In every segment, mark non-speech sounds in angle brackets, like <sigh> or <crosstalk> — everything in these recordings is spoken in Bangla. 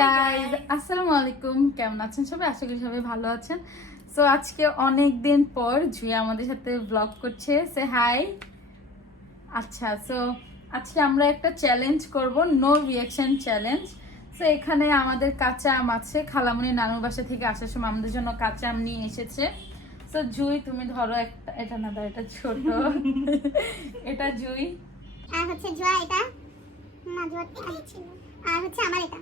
গাইজ আসসালামু আলাইকুম কেমন আছেন সবাই? আশা করি সবাই ভালো আছেন। সো আজকে অনেক দিন পর জুয়া আমাদের সাথে ব্লগ করছে। সে হাই আচ্ছা সো আজকে আমরা একটা চ্যালেঞ্জ করব। নো রিয়াকশন চ্যালেঞ্জ সো এখানে আমাদের কাঁচা আম আছে। খালামুনি নানুর বাসা থেকে আসার সময় আমাদের জন্য কাঁচা আম নিয়ে এসেছে। সো জুই, তুমি ধরো একটা এটা না ধর এটা ছোট। এটা জুই। আর হচ্ছে জুয়া এটা? না জুয়া আর হচ্ছে আমার এটা।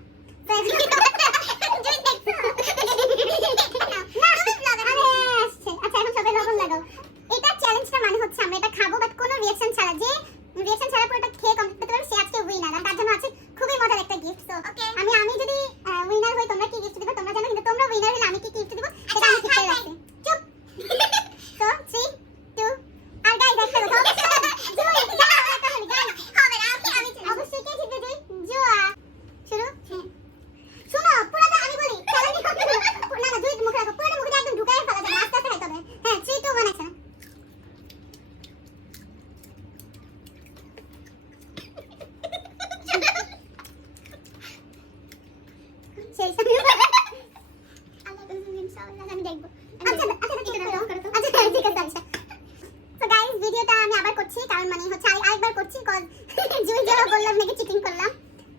করছি কারণ মানে হচ্ছে আমি আরেকবার করছি কল <laughs> জুই জোড়া বললাম, নাকি চিটিং করলাম।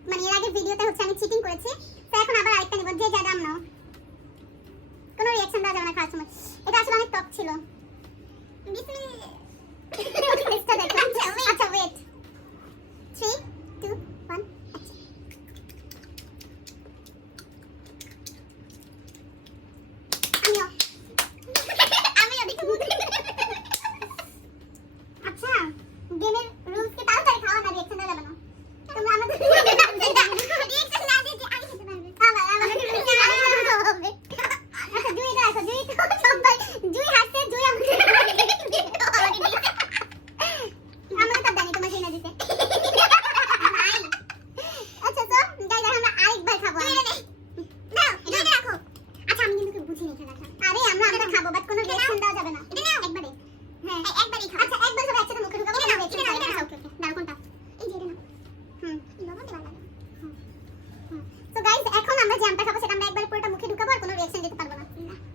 মানে এর আগে ভিডিওতে হচ্ছে আমি চিটিং করেছি। তো এখন আবার আরেকটা নিব। যে যা দাম নাও। কোনো রিয়াকশন দেওয়া যাবে না খাওয়ার সময়। এটা আসলে অনেক টক ছিল। বিসমিল্লাহ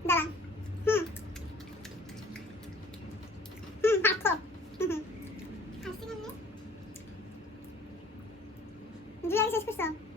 Dah lah. Hmm. Hmm, apa? Hmm. Kan ni.